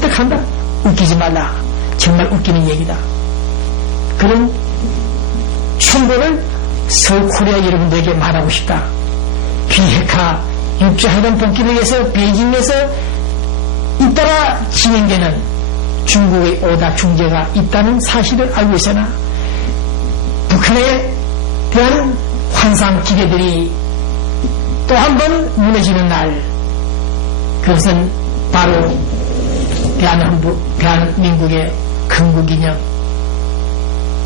설득한다. 웃기지 말라. 정말 웃기는 얘기다. 그런 충고를 서울코리아 여러분들에게 말하고 싶다. 비핵화 육자회담 복귀를 위해서 베이징에서 잇따라 진행되는 중국의 오다 중재가 있다는 사실을 알고 있으나 북한에 대한 환상 기대들이 또 한 번 무너지는 날, 그것은 바로 대한민국의 건국기념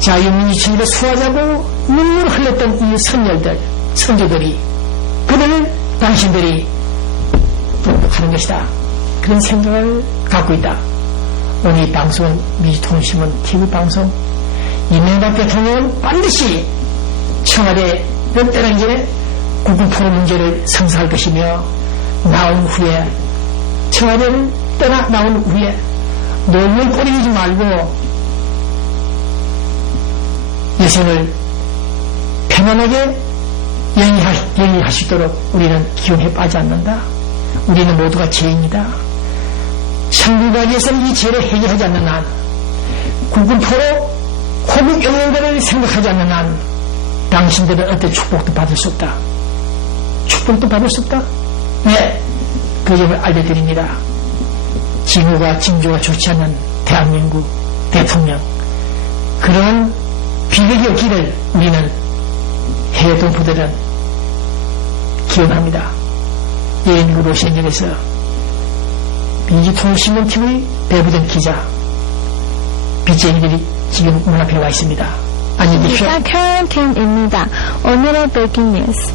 자유민주 주의를 수호하자고 눈물을 흘렸던 이 선조들이 그들을 당신들이 똑똑하는 것이다. 그런 생각을 갖고 있다. 오늘 이 방송은 민주통신문 TV방송, 이명박 대통령은 반드시 청와대 몇 달은 전에 국군포로 문제를 성사할 것이며, 나온 후에 청와대를 떠나 나온 후에 놀면 꼬리지 말고 여성을 편안하게 영위할 수 있도록 우리는 기운에 빠지 않는다. 우리는 모두가 죄인이다. 천국가에서는 이 죄를 해결하지 않는 한, 국군포로 호국 영웅들을 생각하지 않는 한 당신들은 어떤 축복도 받을 수 없다. 축복도 받을 수 없다? 네, 그 점을 알려드립니다. 징후가 징조가 좋지 않은 대한민국 대통령, 그런 비극이 없기를 우리는 해외 동포들은 기원합니다. 미국 로스앤젤레스 민주통신문 TV 배부된 기자 빚쟁이들이 지금 문 앞에 와 있습니다. 안녕히 계십시오. Karen입니다. 오늘의 breaking news.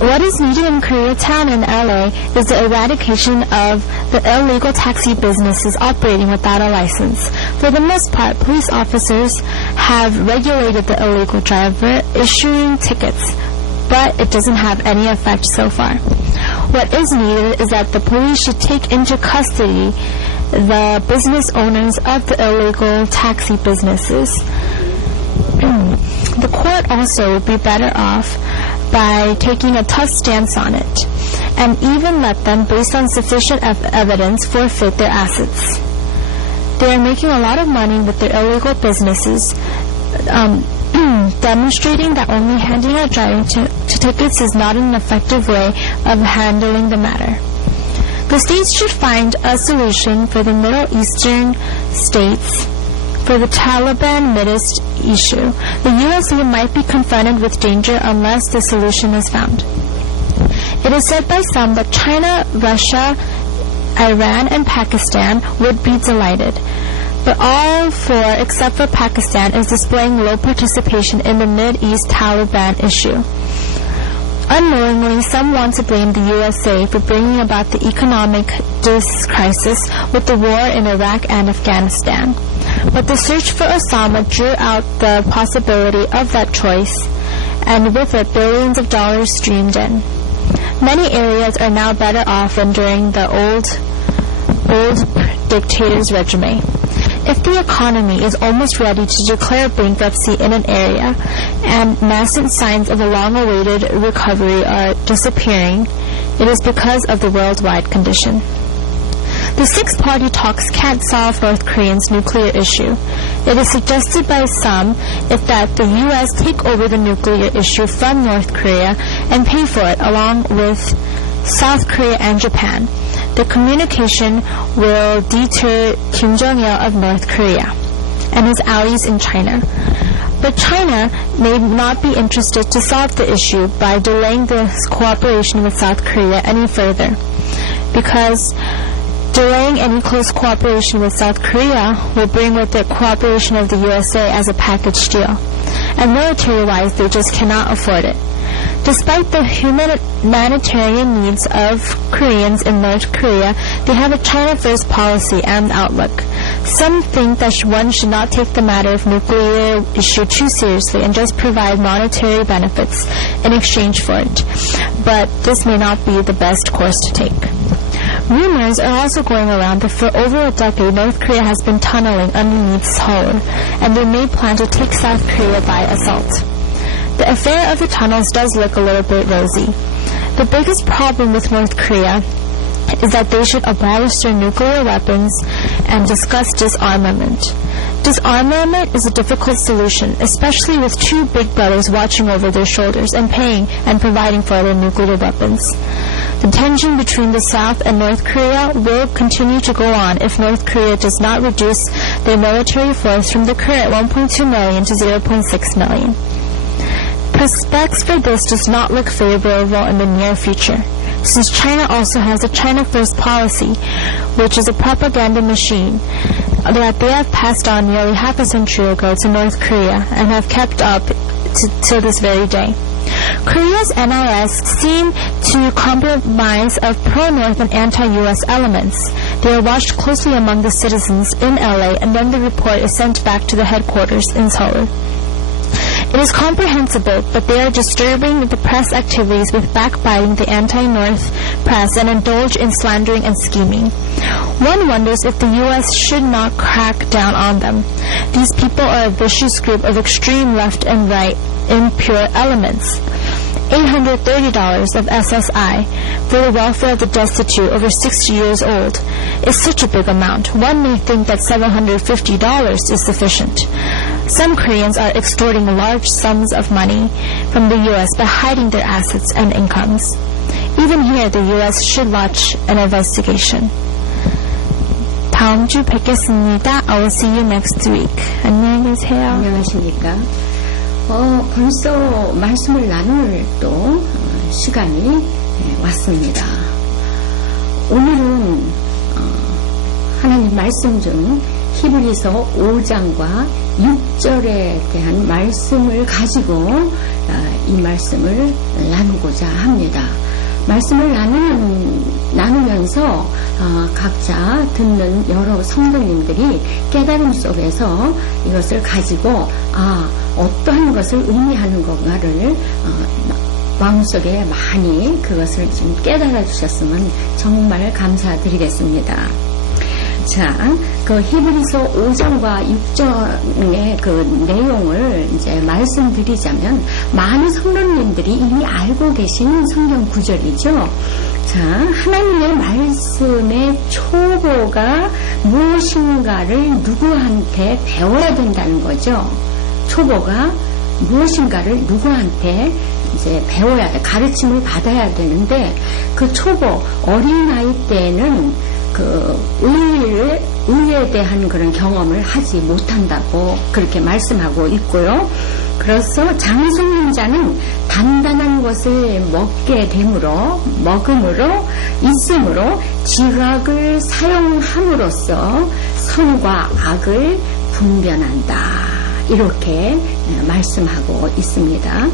What is needed in Koreatown and LA is the eradication of the illegal taxi businesses operating without a license. For the most part, police officers have regulated the illegal driver, issuing tickets, but it doesn't have any effect so far. What is needed is that the police should take into custody the business owners of the illegal taxi businesses. The court also would be better off by taking a tough stance on it, and even let them, based on sufficient evidence, forfeit their assets. They are making a lot of money with their illegal businesses, demonstrating that only handing out driving tickets is not an effective way of handling the matter. The states should find a solution for the Middle Eastern states for the Taliban Mideast issue. The USA might be confronted with danger unless the solution is found. It is said by some that China, Russia, Iran, and Pakistan would be delighted. But all four, except for Pakistan, is displaying low participation in the Mideast Taliban issue. Unknowingly, some want to blame the USA for bringing about the economic crisis with the war in Iraq and Afghanistan. But the search for Osama drew out the possibility of that choice, and with it, billions of dollars streamed in. Many areas are now better off than during the old dictator's regime. If the economy is almost ready to declare bankruptcy in an area, and nascent signs of a long-awaited recovery are disappearing, it is because of the worldwide condition. The six-party talks can't solve North Korea's nuclear issue. It is suggested by some that the U.S. take over the nuclear issue from North Korea and pay for it along with South Korea and Japan. The communication will deter Kim Jong-il of North Korea and his allies in China. But China may not be interested to solve the issue by delaying the cooperation with South Korea any further, because delaying any close cooperation with South Korea will bring with it cooperation of the USA as a package deal. And military-wise, they just cannot afford it. Despite the humanitarian needs of Koreans in North Korea, they have a China-first policy and outlook. Some think that one should not take the matter of nuclear issue too seriously and just provide monetary benefits in exchange for it. But this may not be the best course to take. Rumors are also going around that for over a decade, North Korea has been tunneling underneath Seoul, and they may plan to take South Korea by assault. The affair of the tunnels does look a little bit rosy. The biggest problem with North Korea is that they should abolish their nuclear weapons and discuss disarmament. Disarmament is a difficult solution, especially with two big brothers watching over their shoulders and paying and providing for their nuclear weapons. The tension between the South and North Korea will continue to go on if North Korea does not reduce their military force from the current 1.2 million to 0.6 million. Prospects for this does not look favorable in the near future, since China also has a China First policy, which is a propaganda machine that they have passed on nearly half a century ago to North Korea and have kept up till this very day. Korea's NIS seem to compromise of pro-North and anti-U.S. elements. They are watched closely among the citizens in LA, and then the report is sent back to the headquarters in Seoul. It is comprehensible, but they are disturbing the press activities with backbiting the anti-North press and indulge in slandering and scheming. One wonders if the U.S. should not crack down on them. These people are a vicious group of extreme left and right impure elements. $830 of SSI for the welfare of the destitute over 60 years old is such a big amount. One may think that $750 is sufficient. Some Koreans are extorting large sums of money from the U.S. by hiding their assets and incomes. Even here, the U.S. should launch an investigation. 다음 주 뵙겠습니다. I will see you next week. 안녕히 계세요. 안녕하십니까. 벌써 말씀을 나눌 또 시간이 왔습니다. 오늘은 하나님 말씀 중 히브리서 5장과 6절에 대한 말씀을 가지고 이 말씀을 나누고자 합니다. 말씀을 나누면서 각자 듣는 여러 성도님들이 깨달음 속에서 이것을 가지고 어떠한 것을 의미하는 건가를 마음속에 많이 그것을 좀 깨달아 주셨으면 정말 감사드리겠습니다. 자, 그 히브리서 5장과 6장의 그 내용을 이제 말씀드리자면 많은 성도님들이 이미 알고 계신 성경 구절이죠. 자, 하나님의 말씀의 초보가 무엇인가를 누구한테 배워야 된다는 거죠. 초보가 무엇인가를 누구한테 이제 배워야 돼, 가르침을 받아야 되는데 그 초보 어린아이 때는 그 의에 대한 그런 경험을 하지 못한다고 그렇게 말씀하고 있고요. 그래서 장성인자는 단단한 것을 먹음으로 있으므로 지각을 사용함으로써 선과 악을 분별한다. 이렇게 말씀하고 있습니다.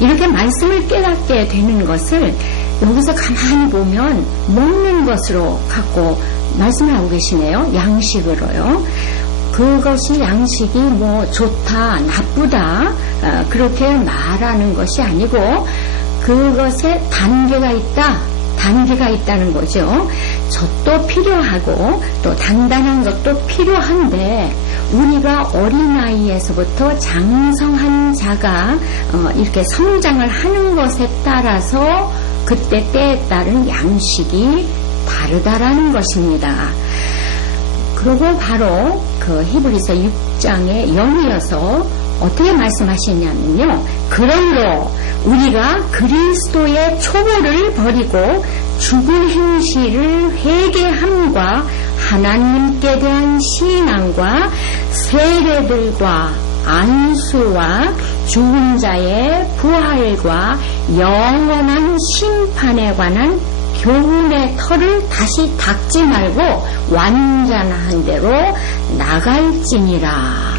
이렇게 말씀을 깨닫게 되는 것을 여기서 가만히 보면 먹는 것으로 갖고 말씀을 하고 계시네요. 양식으로요. 그것이 양식이 뭐 좋다, 나쁘다 그렇게 말하는 것이 아니고 그것에 단계가 있다는 거죠. 젖도 필요하고 또 단단한 것도 필요한데 우리가 어린아이에서부터 장성한 자가 이렇게 성장을 하는 것에 따라서 그때 때에 따른 양식이 다르다라는 것입니다. 그리고 바로 그 히브리서 6장의 연이어서 어떻게 말씀하시냐면요. 그러므로 우리가 그리스도의 초보를 버리고 죽은 행실을 회개함과 하나님께 대한 신앙과 세례들과 안수와 죽은 자의 부활과 영원한 심판에 관한 교훈의 털을 다시 닦지 말고 완전한 대로 나갈지니라.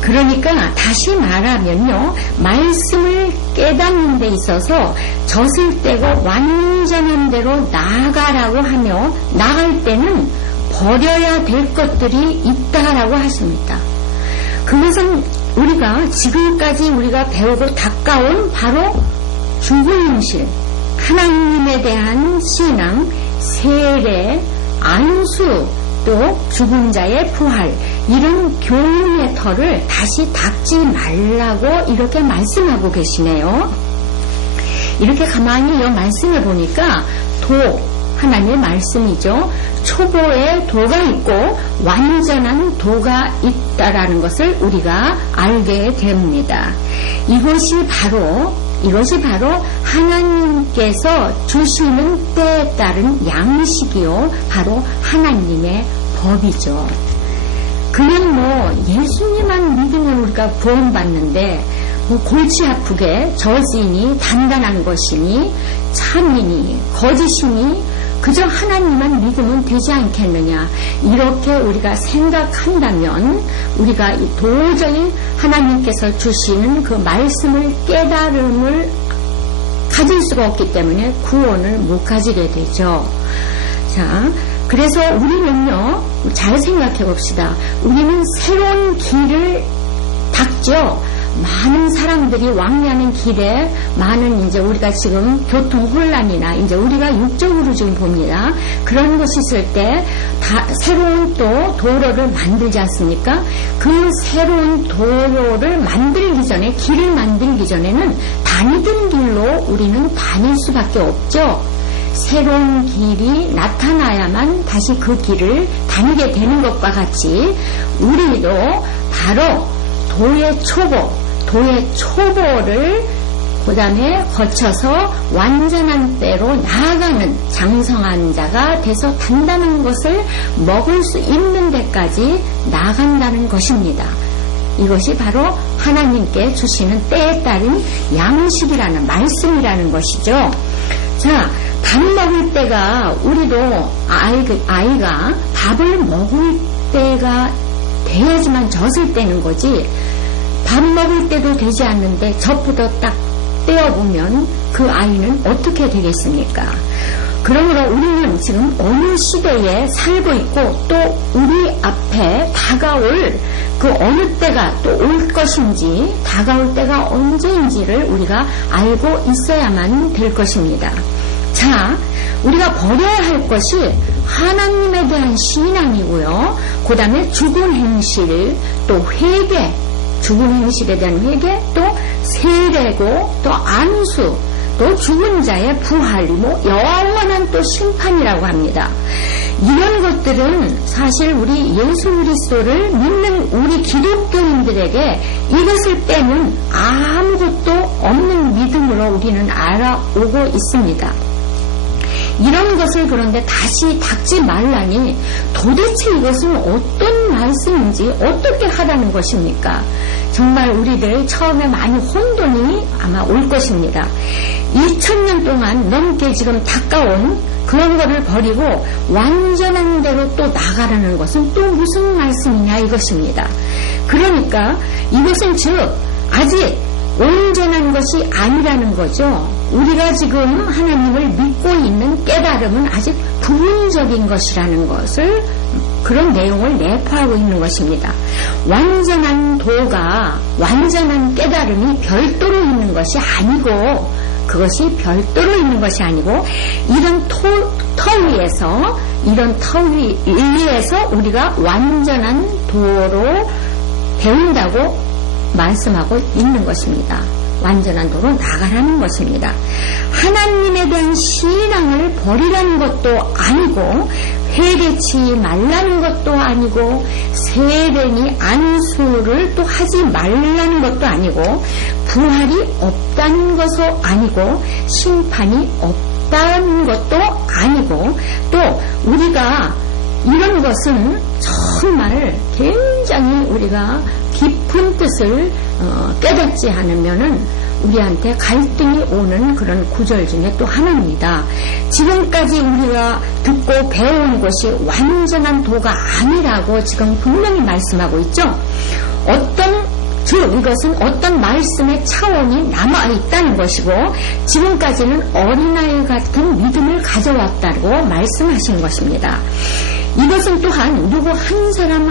그러니까 다시 말하면요, 말씀을 깨닫는 데 있어서 젖을 떼고 완전한 대로 나아가라고 하며 나갈 때는 버려야 될 것들이 있다라고 하십니다. 그것은 우리가 지금까지 우리가 배우고 닦아온 바로 죽은 행실, 하나님에 대한 신앙, 세례, 안수, 또 죽은 자의 부활, 이런 교훈의 털을 다시 닦지 말라고 이렇게 말씀하고 계시네요. 이렇게 가만히 이 말씀을 보니까 하나님의 말씀이죠. 초보의 도가 있고 완전한 도가 있다라는 것을 우리가 알게 됩니다. 이것이 바로 하나님께서 주시는 때에 따른 양식이요, 바로 하나님의 법이죠. 그냥 예수님만 믿으면 우리가 구원받는데 골치 아프게 저지니 단단한 것이니 참이니 거짓이니 그저 하나님만 믿으면 되지 않겠느냐, 이렇게 우리가 생각한다면 우리가 도저히 하나님께서 주시는 그 말씀을 깨달음을 가질 수가 없기 때문에 구원을 못 가지게 되죠. 자, 그래서 우리는요, 잘 생각해 봅시다. 우리는 새로운 길을 닦죠. 많은 사람들이 왕래하는 길에 많은 이제 우리가 지금 교통 혼란이나 이제 우리가 육적으로 지금 봅니다. 그런 것이 있을 때 다 새로운 또 도로를 만들지 않습니까? 그 새로운 도로를 만들기 전에, 길을 만들기 전에는 다니던 길로 우리는 다닐 수밖에 없죠. 새로운 길이 나타나야만 다시 그 길을 다니게 되는 것과 같이 우리도 바로 도의 초보를 그 다음에 거쳐서 완전한 때로 나아가는 장성한 자가 돼서 단단한 것을 먹을 수 있는 데까지 나아간다는 것입니다. 이것이 바로 하나님께 주시는 때에 따른 양식이라는 말씀이라는 것이죠. 자, 밥 먹을 때가 우리도 아이가 밥을 먹을 때가 돼야지만 젖을 떼는 거지, 밥 먹을 때도 되지 않는데 젖부터 딱 떼어보면 그 아이는 어떻게 되겠습니까? 그러므로 우리는 지금 어느 시대에 살고 있고 또 우리 앞에 다가올 그 어느 때가 또 올 것인지, 다가올 때가 언제인지를 우리가 알고 있어야만 될 것입니다. 자, 우리가 버려야 할 것이 하나님에 대한 신앙이고요, 그 다음에 죽은 행실, 또 회개, 죽은 행실에 대한 회개, 또 세례고, 또 안수, 또 죽은 자의 부활, 영원한 또 심판이라고 합니다. 이런 것들은 사실 우리 예수 그리스도를 믿는 우리 기독교인들에게 이것을 빼면 아무것도 없는 믿음으로 우리는 알아오고 있습니다. 이런 것을 그런데 다시 닦지 말라니 도대체 이것은 어떤 말씀인지 어떻게 하라는 것입니까? 정말 우리들 처음에 많이 혼돈이 아마 올 것입니다. 2000년 동안 넘게 지금 닦아온 그런 거를 버리고 완전한 대로 또 나가라는 것은 또 무슨 말씀이냐 이것입니다. 그러니까 이것은 즉 아직 온전한 것이 아니라는 거죠. 우리가 지금 하나님을 믿고 있는 깨달음은 아직 부분적인 것이라는 것을, 그런 내용을 내포하고 있는 것입니다. 완전한 도가, 완전한 깨달음이 별도로 있는 것이 아니고, 그것이 별도로 있는 것이 아니고, 이런 이런 터 위에서 우리가 완전한 도로 배운다고 말씀하고 있는 것입니다. 완전한 도로 나가라는 것입니다. 하나님에 대한 신앙을 버리라는 것도 아니고, 회개치 말라는 것도 아니고, 세례니 안수를 또 하지 말라는 것도 아니고, 부활이 없다는 것도 아니고, 심판이 없다는 것도 아니고, 또 우리가 이런 것은 정말 굉장히 우리가 깊은 뜻을 깨닫지 않으면은 우리한테 갈등이 오는 그런 구절 중에 또 하나입니다. 지금까지 우리가 듣고 배운 것이 완전한 도가 아니라고 지금 분명히 말씀하고 있죠. 이것은 어떤 말씀의 차원이 남아있다는 것이고, 지금까지는 어린아이 같은 믿음을 가져왔다고 말씀하시는 것입니다. 이것은 또한 누구 한 사람